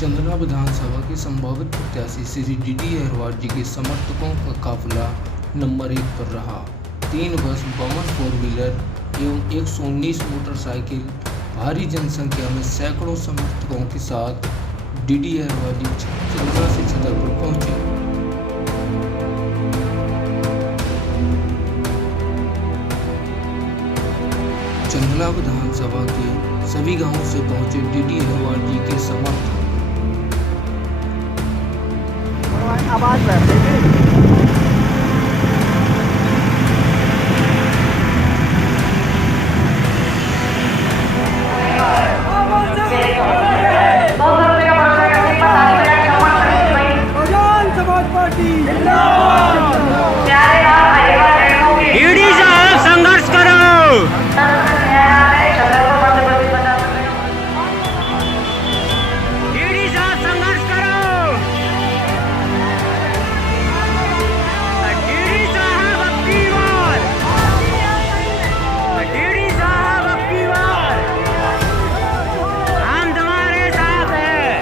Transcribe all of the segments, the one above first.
चंदना विधानसभा के संभावित प्रत्याशी श्री डीडी अहिरवार जी के समर्थकों का काफिला नंबर 1 पर रहा। 3 बस, 52 फोर व्हीलर एवं 119 मोटरसाइकिल भारी जनसंख्या में सैकड़ों समर्थकों के साथ डीडी अहिरवार जी चंदना से छतरपुर पहुंचे। चंदना विधानसभा के सभी गांवों से पहुंचे डीडी अहिरवार जी के समर्थक। आवाज डीडी साहब संघर्ष करो। डीडी साहब संघर्ष करो। डीडी साहब अब की बार। डीडी साहब अब की बार हम तुम्हारे साथ हैं।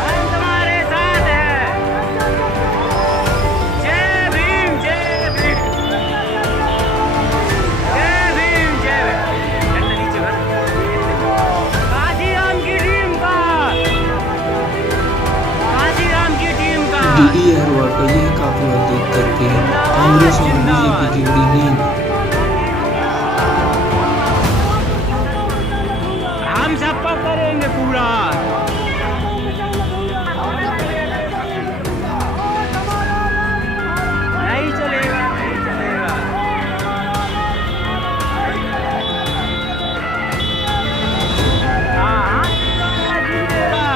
हम तुम्हारे साथ हैं। जय भीम जय भीम जय भीम जय भीम। काशीराम की टीम का, काशीराम की टीम का। डीडी अहिरवार का यह काफिला देख करके कांग्रेस और बीजेपी की उड़ी नींद। हम सबको करेंगे पूरा। नहीं चलेगा, नहीं चलेगा। हाँ, जीतेगा।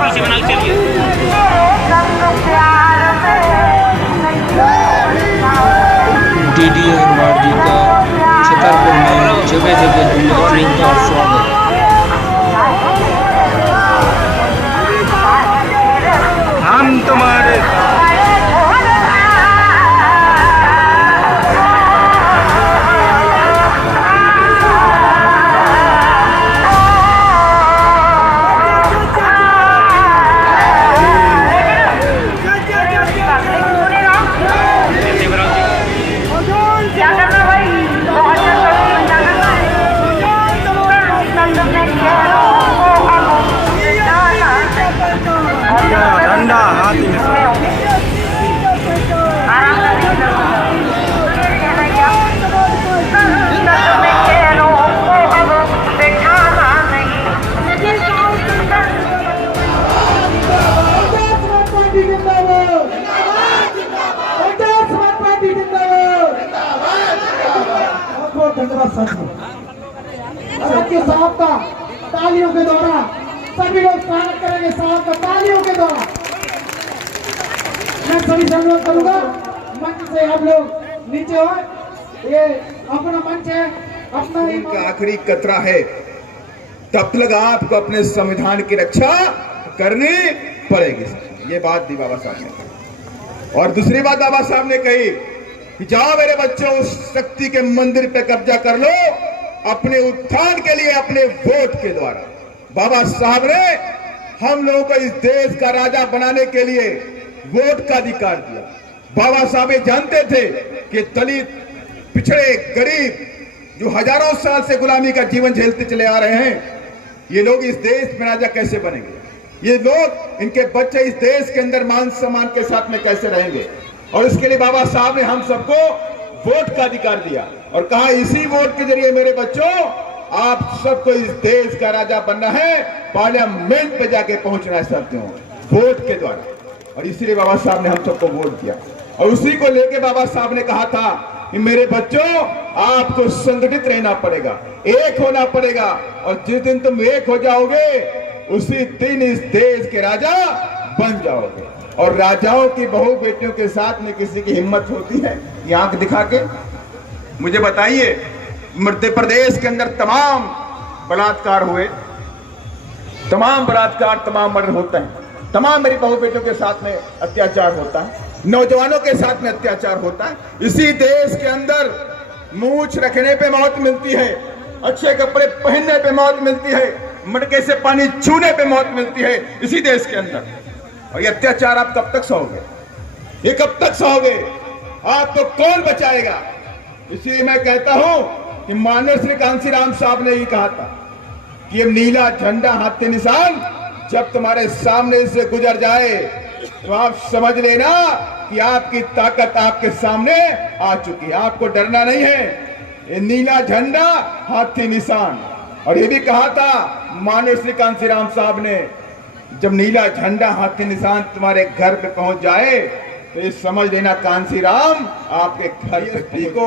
पीछे बना के चलिए। डीडी अहिरवार जी का छतरपुर में जगह जगह जोरदार स्वागत। हम तुम्हारे डंडा हाथ में सबके साथ का तालियों के द्वारा सभी लोग स्वागत करेंगे। साहब का तालियों के द्वारा मैं सभी से अनुरोध करूंगा, मंच से आप लोग नीचे हो। ये अपना मंच है, अपना का आखिरी कतरा है। तब तक आपको अपने संविधान की रक्षा करनी पड़ेगी। ये बात दी बाबा साहब ने। और दूसरी बात बाबा साहब ने कही कि जाओ मेरे बच्चों, उस शक्ति के मंदिर पे कब्जा कर लो अपने उत्थान के लिए, अपने वोट के द्वारा। बाबा साहब ने हम लोगों को इस देश का राजा बनाने के लिए वोट का अधिकार दिया। बाबा साहब ये जानते थे कि दलित, पिछड़े, गरीब जो हजारों साल से गुलामी का जीवन झेलते चले आ रहे हैं, ये लोग इस देश में राजा कैसे बनेंगे? ये लोग, इनके बच्चे इस देश के अंदर मान सम्मान के साथ में कैसे रहेंगे? और इसके लिए बाबा साहब ने हम सबको वोट का अधिकार दिया और कहा इसी वोट के जरिए मेरे बच्चों आप सबको इस देश का राजा बनना है, पार्लियामेंट पे जाके पहुंचना है साथियों, वोट के द्वारा। और इसीलिए बाबा साहब ने हम सबको वोट दिया और उसी को लेके बाबा साहब ने कहा था कि मेरे बच्चों आपको संगठित रहना पड़ेगा, एक होना पड़ेगा और जिस दिन तुम एक हो जाओगे उसी दिन इस देश के राजा बन जाओगे। और राजाओं की बहू बेटियों के साथ में किसी की हिम्मत होती है ये आंख दिखा के? मुझे बताइए, मध्य प्रदेश के अंदर तमाम बलात्कार हुए, तमाम बलात्कार, तमाम मर्डर होते हैं, तमाम मेरी बहू बेटों के साथ में अत्याचार होता है, नौजवानों के साथ में अत्याचार होता है। इसी देश के अंदर मूंछ रखने पे मौत मिलती है, अच्छे कपड़े पहनने पे मौत मिलती है, मटके से पानी छूने पे मौत मिलती है, इसी देश के अंदर। और ये अत्याचार आप कब तक सहोगे? ये कब तक सहोगे? आपको कौन बचाएगा? इसलिए मैं कहता हूं कि माननीय श्री कांशीराम साहब ने ये कहा था कि ये नीला झंडा हाथ के निशान जब तुम्हारे सामने से गुजर जाए तो आप समझ लेना कि आपकी ताकत आपके सामने आ चुकी है, आपको डरना नहीं है। ये नीला झंडा हाथी निशान। और ये भी कहा था माननीय श्री कांशीराम साहब ने, जब नीला झंडा हाथी निशान तुम्हारे घर पे पहुंच जाए तो ये समझ लेना कांशीराम आपके घर को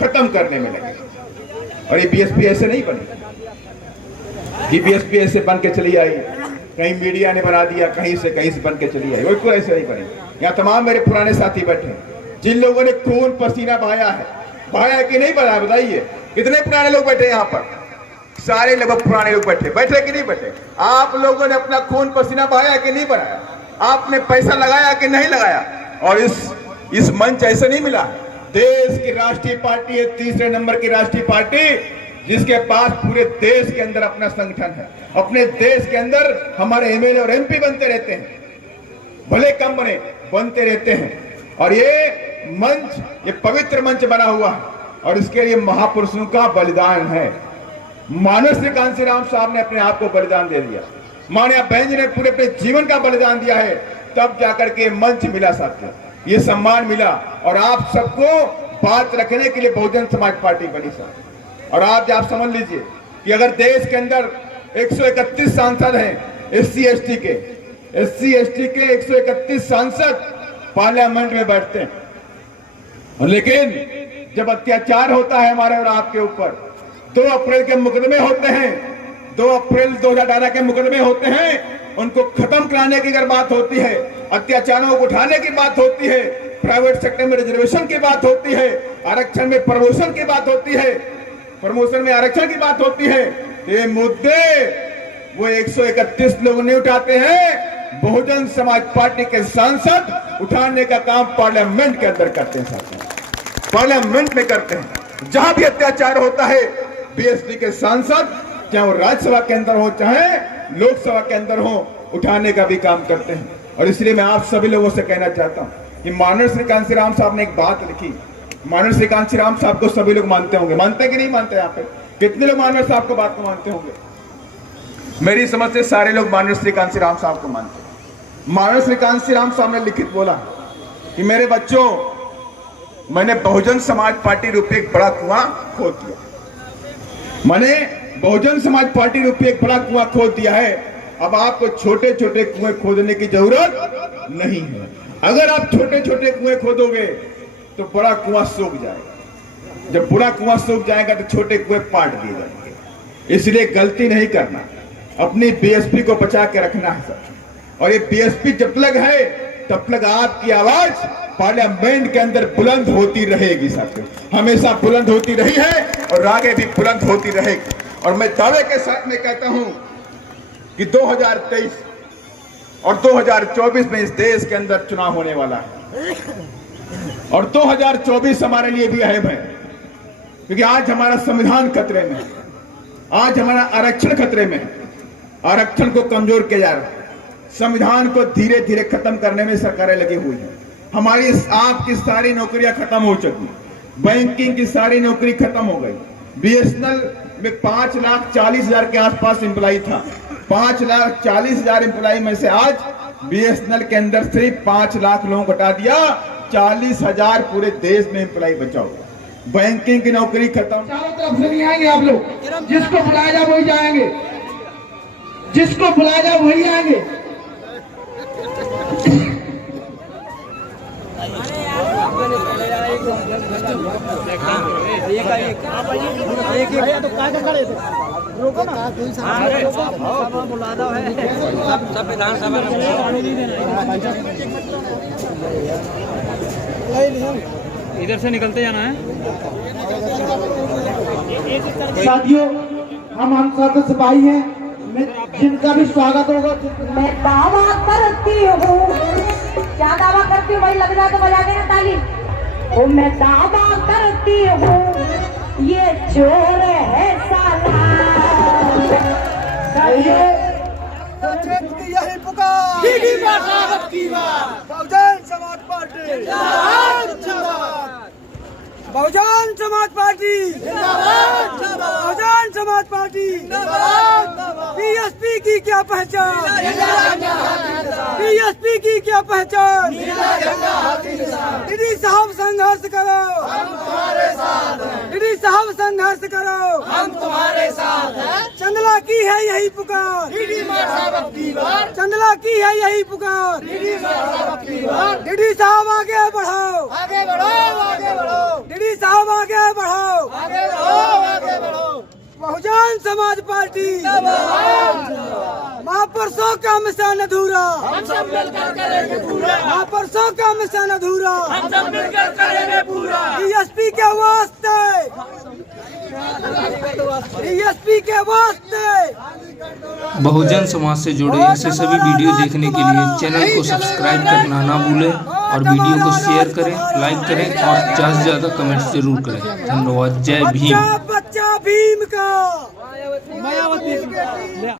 खत्म करने में लगे। और ये बीएसपी ऐसे नहीं बनी कि बीएसपी ऐसे बन के चली आई, कहीं मीडिया ने बना दिया, कहीं से बन के चली आई, वो कोई ऐसे नहीं बनी। यहाँ तमाम मेरे पुराने साथी बैठे हैं जिन लोगों ने खून पसीना बहाया है कि नहीं बहाया? बताइए, कितने पुराने लोग बैठे यहाँ पर? सारे लगभग पुराने लोग बैठे कि नहीं बैठे? आप लोगों ने अपना खून पसीना बहाया कि नहीं बहाया? आपने पैसा लगाया कि नहीं लगाया? और इस मंच ऐसे नहीं मिला। देश की राष्ट्रीय पार्टी है, तीसरे नंबर की राष्ट्रीय पार्टी, जिसके पास पूरे देश के अंदर अपना संगठन है, अपने देश के अंदर हमारे एमएलए और एमपी बनते रहते हैं, भले कम बने, बनते रहते हैं। और ये मंच, ये पवित्र मंच बना हुआ है और इसके लिए महापुरुषों का बलिदान है। माननीय श्री कांशीराम साहब ने अपने आप को बलिदान दे दिया, माननीय बहन जी ने पूरे अपने जीवन का बलिदान दिया है, तब जाकर के मंच मिला साथियों, ये सम्मान मिला। और आप सबको बात रखने के लिए बहुजन समाज पार्टी बनी साहब। और आप समझ लीजिए कि अगर देश के अंदर 131 सांसद हैं एससी एसटी के 131 सांसद पार्लियामेंट में बैठते हैं, लेकिन जब अत्याचार होता है हमारे और आपके ऊपर, 2 अप्रैल के मुकदमे होते हैं, 2 अप्रैल 2018 के मुकदमे होते हैं, उनको खत्म कराने की अगर बात होती है, अत्याचारों को उठाने की बात होती है, प्राइवेट सेक्टर में रिजर्वेशन की बात होती है, आरक्षण में प्रमोशन की बात होती है, प्रमोशन में आरक्षण की बात होती है, ये मुद्दे वो 131 लोग नहीं उठाते हैं, बहुजन समाज पार्टी के सांसद उठाने का काम पार्लियामेंट के अंदर करते हैं साथियों, पार्लियामेंट में करते हैं। जहां भी अत्याचार होता है बीएसपी के सांसद, चाहे वो राज्यसभा के अंदर हो चाहे लोकसभा के अंदर हो, उठाने का भी काम करते हैं। और इसलिए मैं आप सभी लोगों से कहना चाहता हूं कि माननीय श्री कांशीराम साहब ने एक बात लिखी। माननीय श्री कांशीराम साहब को सभी लोग मानते होंगे, मानते कि नहीं मानते? यहाँ पे कितने लोग माननीय साहब को बात को मानते होंगे? मेरी समझ से सारे लोग माननीय श्री कांशीराम साहब को मानते हैं। माननीय श्री कांशीराम साहब ने लिखित बोला कि मेरे बच्चों, मैंने बहुजन समाज पार्टी रूपी एक बड़ा कुआं खोद दिया, मैंने बहुजन समाज पार्टी रूपी एक बड़ा कुआं खोद दिया है। अब आपको छोटे छोटे कुएं खोदने की जरूरत नहीं है। अगर आप छोटे छोटे कुएं खोदोगे तो बड़ा कुआं सूख जाएगा, जब बड़ा कुआं सूख जाएगा तो छोटे कुएं पाट दिए जाएंगे। इसलिए गलती नहीं करना, अपनी बीएसपी को बचा के रखना है सर। और ये बीएसपी जब तक है तब तक आपकी आवाज पार्लियामेंट के अंदर बुलंद होती रहेगी साथियों, हमेशा बुलंद होती रही है और आगे भी बुलंद होती रहेगी। और मैं दावे के साथ में कहता हूं कि 2023 और 2024 में इस देश के अंदर चुनाव होने वाला है और 2024 हमारे लिए भी अहम है, क्योंकि आज हमारा संविधान खतरे में है, आज हमारा आरक्षण खतरे में है। आरक्षण को कमजोर किया जा रहा है, संविधान को धीरे धीरे खत्म करने में सरकारें लगी हुई हैं। हमारी आपकी सारी नौकरियां खत्म हो चुकी, बैंकिंग की सारी नौकरी खत्म हो गई। बीएसएनएल में 5,40,000 के आसपास एम्प्लॉय था, 5,40,000 एम्प्लॉय में से आज बीएसएनएल के अंदर सिर्फ 5 लाख लोगों को हटा दिया, 40,000 पूरे देश में एम्प्लॉय बचा हुआ। बैंकिंग की नौकरी खत्म। चारों तरफ से नहीं आएंगे आप लोग, जिसको बुलाया जाए वही जाएंगे, जिसको बुलाया जाए वही आएंगे। इधर से निकलते जाना है। साथियों, हम साथ सिपाही हैं, जिनका भी स्वागत होगा। मैं दावा करती हूँ, क्या दावा करती हूँ? वही लग जाए तो बजा देना ताली। ओ मैं दावा करती हूँ, ये चोर है साला। यही पुकार बहुजन समाज पार्टी जिंदाबाद, बहुजन समाज पार्टी जिंदाबाद, बहुजन समाज पार्टी जिंदाबाद। बीएसपी की क्या पहचान, बीएसपी की क्या पहचान। दीदी साहब संघर्ष करो, हम तुम्हारे साथ हैं। दीदी साहब संघर्ष करो, हम तुम्हारे साथ हैं। चंदला की है यही पुकार, चंदला की है यही पुकार। दीदी साहब आगे बढ़ो, आगे बढ़ो, आगे बढ़ो। दीदी साहब आगे बढ़ो, आगे बढ़ो, आगे बढ़ो। बहुजन समाज पार्टी महापुरुषों का मिशन अधूरा, हम सब मिलकर करेंगे पूरा। महापुरुषों का मिशन अधूरा, हम सब मिलकर करेंगे पूरा। डीएसपी के वास्ते, डीएसपी के वास्ते। बहुजन समाज से जुड़े ऐसे सभी वीडियो देखने के लिए चैनल को सब्सक्राइब करना ना भूलें और वीडियो को शेयर करें, लाइक करें और ज़्यादा से ज़्यादा कमेंट्स जरूर करें। धन्यवाद। जय भीम। बच्चा भीम का।